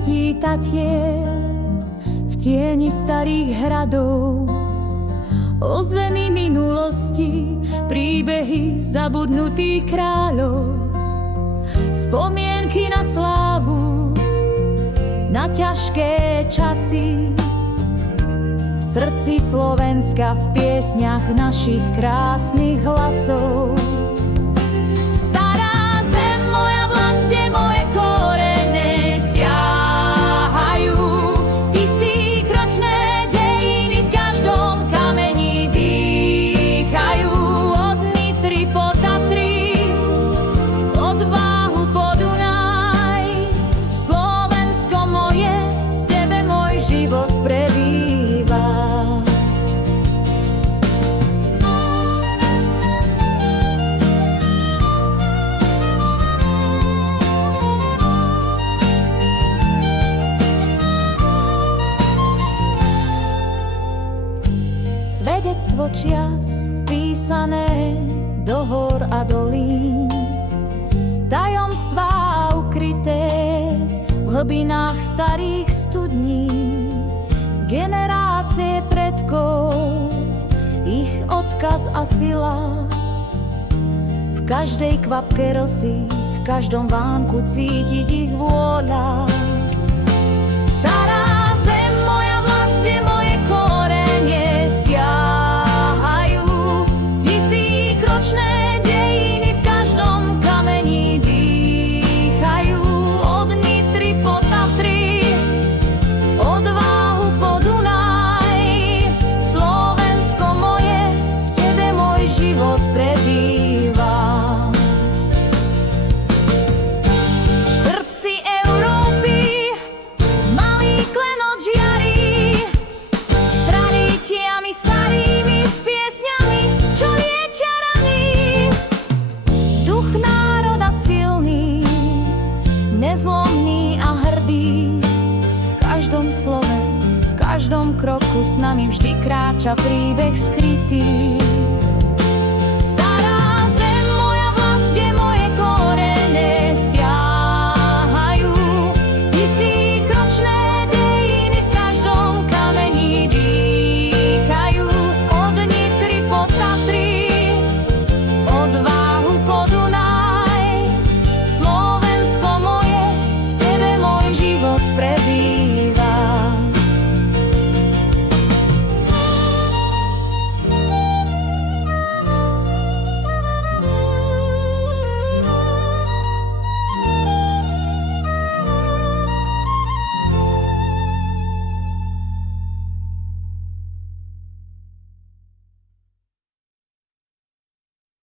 údolí Tatier, v tieni starých hradov, ozveny minulosti, príbehy zabudnutých kráľov, spomienky na slávu, na ťažké časy. V srdci Slovenska, v piesňach našich krásnych hlasov. Stará zem, moja vlast, kde moje korene siahajú. Tisícročné dejiny v každom kameni dýchajú. Od Nitry po Tatry, od Váhu po Dunaj. Slovensko moje, v tebe môj život prebýva. Svedectvo čias vpísané do hor a dolín, tajomstvá ukryté v hlbinách starých studní, generácie predkov, ich odkaz a sila. V každej kvapke rosy, v každom vánku cítiť ich vôľa. Stará zem, moja vlast, kde moje korene siahajú. Tisícročné dejiny v každom kameni dýchajú. Od Nitry po Tatry, od Váhu po Dunaj. Slovensko moje, v tebe môj život prebýva. V srdci Európy malý klenot žiarí, s tradíciami starými, s piesňami, čo liečia rany. Duch národa silný, nezlomný a hrdý. V každom slove, v každom kroku s nami vždy kráča príbeh skrytý.